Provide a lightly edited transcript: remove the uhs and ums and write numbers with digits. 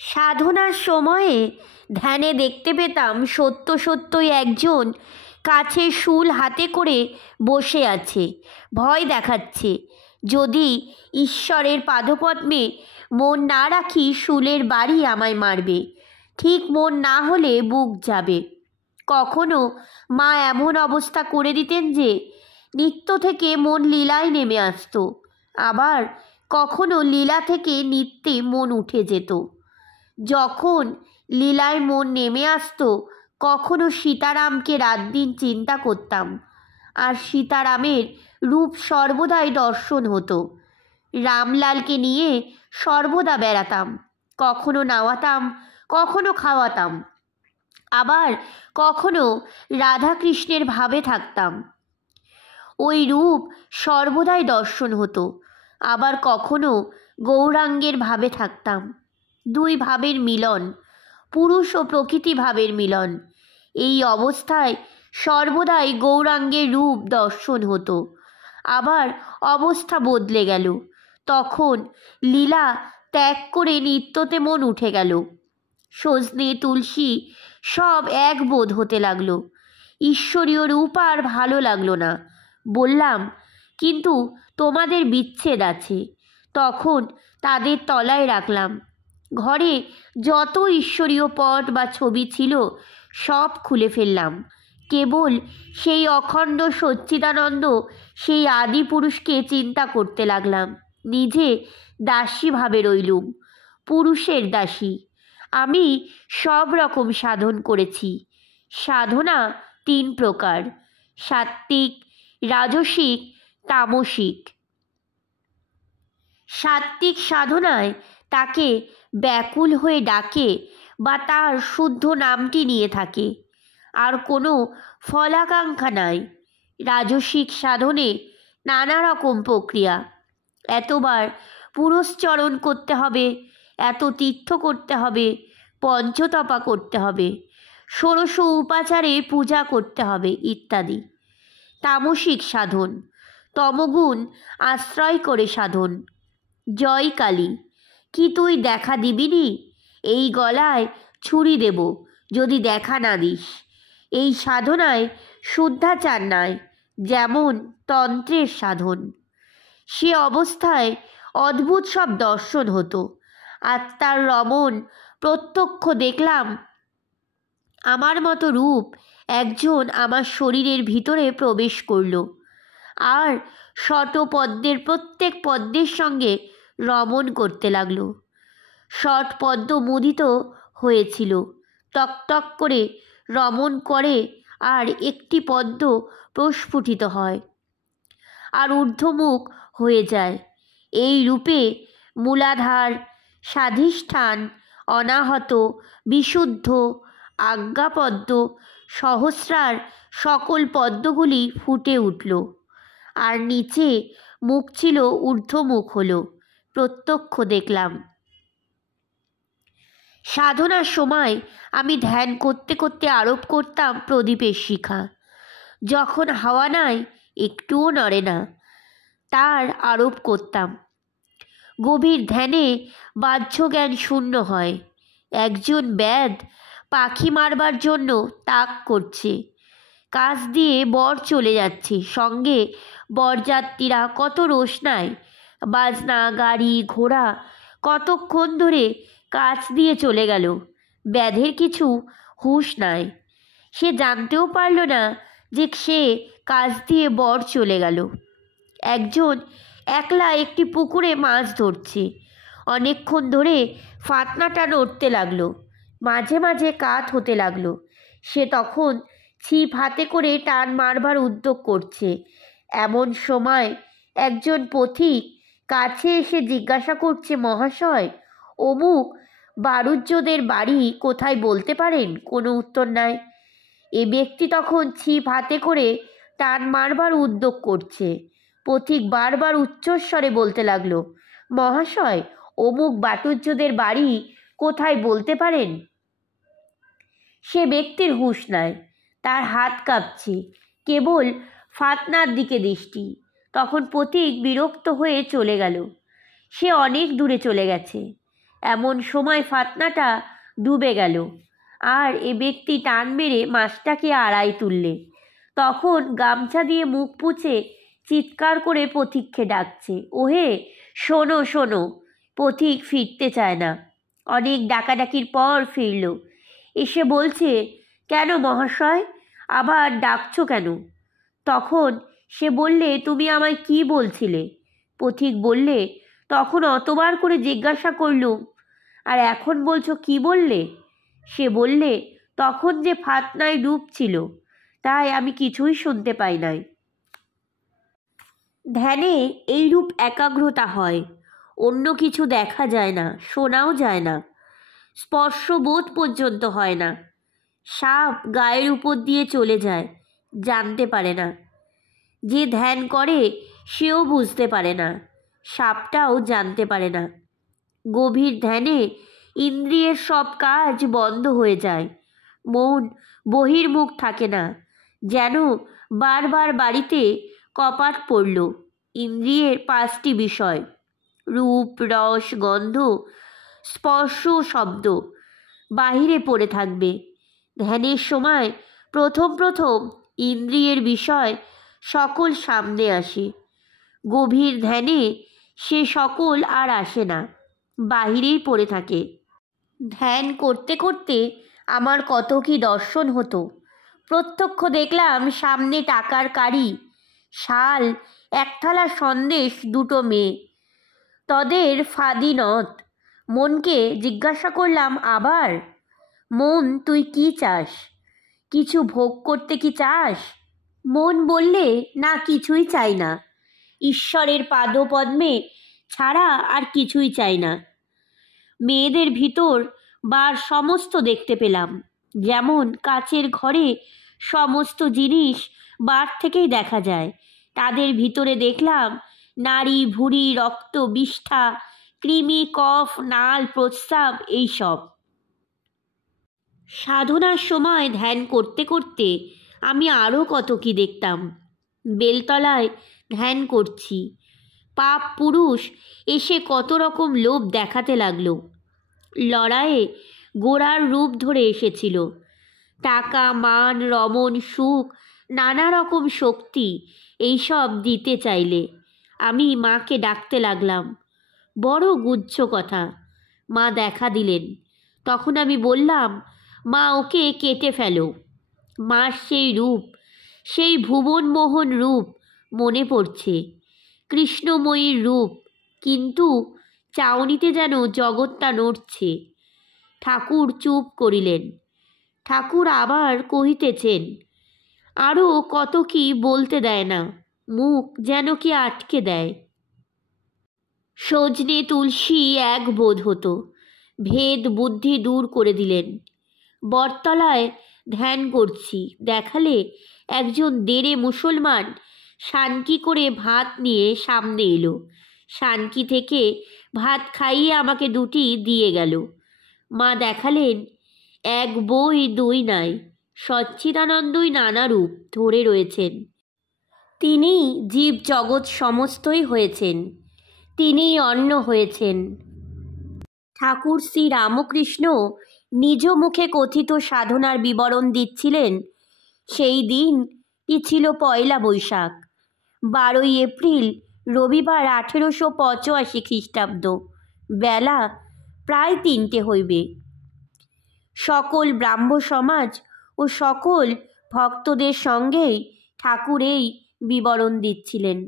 সাধনার সময়ে ধ্যানে দেখতে পেতাম সত্য সত্যই একজন কাছে শূল হাতে করে বসে আছে, ভয় দেখাচ্ছে। যদি ঈশ্বরের পাদপদ্মে মন না রাখি শূলের বাড়ি আমায় মারবে, ঠিক মন না হলে বুক যাবে। কখনো মা এমন অবস্থা করে দিতেন যে নিত্য থেকে মন লীলায় নেমে আসতো, আবার কখনো লীলা থেকে নিত্যে মন উঠে যেত। যখন লীলায় মন নেমে আসতো কখনো সীতারামকে রাত দিন চিন্তা করতাম, আর সীতারামের রূপ সর্বদাই দর্শন হতো। রামলালকে নিয়ে সর্বদা বেড়াতাম, কখনো নাওয়াতাম, কখনো খাওয়াতাম, আবার কখনো রাধাকৃষ্ণের ভাবে থাকতাম। ওই রূপ সর্বদাই দর্শন হতো, আবার কখনো গৌরাঙ্গের ভাবে থাকতাম। দুই ভাবের মিলন, পুরুষ ও প্রকৃতি ভাবের মিলন। এই অবস্থায় সর্বদাই গৌরাঙ্গের রূপ দর্শন হতো। আবার অবস্থা বদলে গেল, তখন লীলা ত্যাগ করে নিত্যতে মন উঠে গেল। সজনে তুলসী সব এক বোধ হতে লাগলো। ঈশ্বরীয় রূপ আর ভালো লাগলো না। বললাম, কিন্তু তোমাদের বিচ্ছেদ আছে। তখন তাদের তলায় রাখলাম। ঘরে যত ঈশ্বরীয় পট বা ছবি ছিল সব খুলে ফেললাম। কেবল সেই অখণ্ড সচ্চিদানন্দ, সেই আদি পুরুষকে চিন্তা করতে লাগলাম। নিজে দাসী ভাবে রইলুম, পুরুষের দাসী। আমি সব রকম সাধন করেছি। সাধনা 3 প্রকার: সাত্ত্বিক, রাজসিক, তামসিক। সাত্ত্বিক সাধনায় তাকে ব্যাকুল হয়ে ডাকে বা তার শুদ্ধ নামটি নিয়ে থাকে, আর কোনো ফলাকাঙ্ক্ষা নাই। রাজসিক সাধনে নানা রকম প্রক্রিয়া, এতবার পুরস্চরণ করতে হবে, এত তীর্থ করতে হবে, পঞ্চতপা করতে হবে, ষোড়শ উপাচারে পূজা করতে হবে ইত্যাদি। তামসিক সাধন, তমগুণ আশ্রয় করে সাধন। জয় কালী, কি তুই দেখা দিবিনি? এই গলায় ছুরি দেব যদি দেখা না দিস। এই সাধনায় শুদ্ধাচার নাই, যেমন তন্ত্রের সাধন। সে অবস্থায় অদ্ভুত সব দর্শন হতো। আত্মার রমণ প্রত্যক্ষ দেখলাম। আমার মতো রূপ একজন আমার শরীরের ভিতরে প্রবেশ করল, আর শটপদ্মের প্রত্যেক পদ্মের সঙ্গে রমণ করতে লাগলো। শটপদ্ম মুদিত হয়েছিল, টকটক করে রমণ করে, আর একটি পদ্ম প্রস্ফুটিত হয় আর ঊর্ধ্বমুখ হয়ে যায়। এই রূপে মূলাধার, স্বাধিষ্ঠান, অনাহত, বিশুদ্ধ, আজ্ঞাপদ্ম, সহস্রার সকল পদ্মগুলি ফুটে উঠল, আর নিচে মুখ ছিল ঊর্ধ্বমুখ হলো। প্রত্যক্ষ দেখলাম। সাধনার সময় আমি ধ্যান করতে করতে আরোপ করতাম প্রদীপের শিখা। যখন হাওয়া নাই, একটুও নড়ে না, তার আরোপ করতাম। গভীর ধ্যানে বাহ্য জ্ঞান শূন্য হয়। একজন ব্যাধ পাখি মারবার জন্য তাক করছে, কাছ দিয়ে বর চলে যাচ্ছে, সঙ্গে বরযাত্রীরা কত রোশনায়, বাজনা, গাড়ি, ঘোড়া কতক্ষণ ধরে কাছ দিয়ে চলে গেল। ব্যাধের কিছু হুঁশ নাই, সে জানতেও পারল না যে সে কাছ দিয়ে বর চলে গেল। একজন একলা একটি পুকুরে মাছ ধরছে, অনেকক্ষণ ধরে ফাতনাটা নড়তে লাগলো, মাঝে মাঝে কাত হতে লাগলো। সে তখন ছিপ হাতে করে টান মারবার উদ্যোগ করছে। এমন সময় একজন পথিক কাছে এসে জিজ্ঞাসা করছে, মহাশয়, অমুক বারুজ্যদের বাড়ি কোথায় বলতে পারেন? কোনো উত্তর নাই। এ ব্যক্তি তখন ছিপ হাতে করে টান মারবার উদ্যোগ করছে। পথিক বারবার উচ্চস্বরে বলতে লাগলো, মহাশয়, অমুক বাটুজ্যদের বাড়ি কোথায় বলতে পারেন? সে ব্যক্তির হুঁশ নাই, তার হাত কাঁপছে, কেবল ফাতনার দিকে দৃষ্টি। তখন পথিক বিরক্ত হয়ে চলে গেল। সে অনেক দূরে চলে গেছে। এমন সময় ফাতনাটা ডুবে গেল, আর এ ব্যক্তি টান মেরে মাছটাকে আড়াই তুললে। তখন গামছা দিয়ে মুখ পুছে চিৎকার করে পথিককে ডাকছে, ওহে শোনো শোনো। পথিক ফিরতে চায় না। অনেক ডাকাডাকির পর ফিরল। এসে বলছে, কেন মহাশয়, আবার ডাকছো কেন? তখন সে বললে, তুমি আমায় কি বলছিলে? পথিক বললে, তখন অতবার করে জিজ্ঞাসা করলুম, আর এখন বলছো কি বললে? সে বললে, তখন যে ফাতনায় ডুবছিল, তাই আমি কিছুই শুনতে পাই নাই। ধ্যানে এইরূপ একাগ্রতা হয়। অন্য কিছু দেখা যায় না, শোনাও যায় না, স্পর্শবোধ পর্যন্ত হয় না। সাপ গায়ের উপর দিয়ে চলে যায়, জানতে পারে না। যে ধ্যান করে সেও বুঝতে পারে না, সাপটাও জানতে পারে না। গভীর ধ্যানে ইন্দ্রিয়ের সব কাজ বন্ধ হয়ে যায়। মন বহির্মুখ থাকে না, যেন বারবার বাড়িতে কপাট পড়ল। ইন্দ্রিয়ের 5টি বিষয়, রূপ, রস, গন্ধ, স্পর্শ, শব্দ, বাহিরে পড়ে থাকবে। ধ্যানের সময় প্রথম প্রথম ইন্দ্রিয়ের বিষয় সকল সামনে আসে। গভীর ধ্যানে সে সকল আর আসে না, বাহিরেই পড়ে থাকে। ধ্যান করতে করতে আমার কত কি দর্শন হতো। প্রত্যক্ষ দেখলাম সামনে টাকার কারি, শাল, একথালা সন্দেশ, 2টো মেয়ে, তদের ফাঁদি নথ। মনকে জিজ্ঞাসা করলাম, আবার মন তুই কি চাস? কিছু ভোগ করতে কি চাস? মন বললে, না, কিছুই চাই না, ঈশ্বরের পাদপদ্মে ছাড়া আর কিছুই চাই না। মেয়েদের ভিতর বার সমস্ত দেখতে পেলাম, যেমন কাচের ঘরে সমস্ত জিনিস বার থেকেই দেখা যায়। তাদের ভিতরে দেখলাম নাড়ি, ভুঁড়ি, রক্ত, বিষ্ঠা, কৃমি, কফ, নাল, প্রস্রাব, এইসব। সাধনার সময় ধ্যান করতে করতে আমি আরও কত কি দেখতাম। বেলতলায় ধ্যান করছি, পাপ পুরুষ এসে কত রকম লোভ দেখাতে লাগলো। লড়াইয়ে গোড়ার রূপ ধরে এসেছিল। টাকা, মান, রমণ, সুখ, নানা রকম শক্তি, এইসব দিতে চাইলে। আমি মাকে ডাকতে লাগলাম, বড় গুচ্ছ কথা। মা দেখা দিলেন। তখন আমি বললাম, মা, ওকে কেটে ফেলো। মার সেই রূপ, সেই ভুবনমোহন রূপ মনে পড়ছে, কৃষ্ণময়ীর রূপ, কিন্তু চাউনিতে যেন জগৎটা নড়ছে। ঠাকুর চুপ করিলেন। ঠাকুর আবার কহিতেছেন, আরও কত কি বলতে দেয় না, মুখ যেন কি আটকে দেয়। সজনে তুলসী এক বোধ হতো, ভেদ বুদ্ধি দূর করে দিলেন। বটতলায় ধ্যান করছি, দেখালে একজন দেরে মুসলমান সানকি করে ভাত নিয়ে সামনে এলো। সানকি থেকে ভাত খাইয়ে আমাকে 2টি দিয়ে গেল। মা দেখালেন, এক বই 2 নাই, সচ্চিদানন্দই নানা রূপ ধরে রয়েছেন। তিনি জীব জগৎ সমস্তই হয়েছেন, তিনিই অন্ন হয়েছেন। ঠাকুর শ্রী রামকৃষ্ণ নিজ মুখে কথিত সাধনার বিবরণ দিচ্ছিলেন। সেই দিনটি ছিল 1 বৈশাখ, 12 এপ্রিল, রবিবার, 1885 খ্রিস্টাব্দ। বেলা প্রায় 3টে হইবে। সকল ব্রাহ্ম সমাজ ও সকল ভক্তদের সঙ্গেই ঠাকুর এই বিবরণ দিচ্ছিলেন।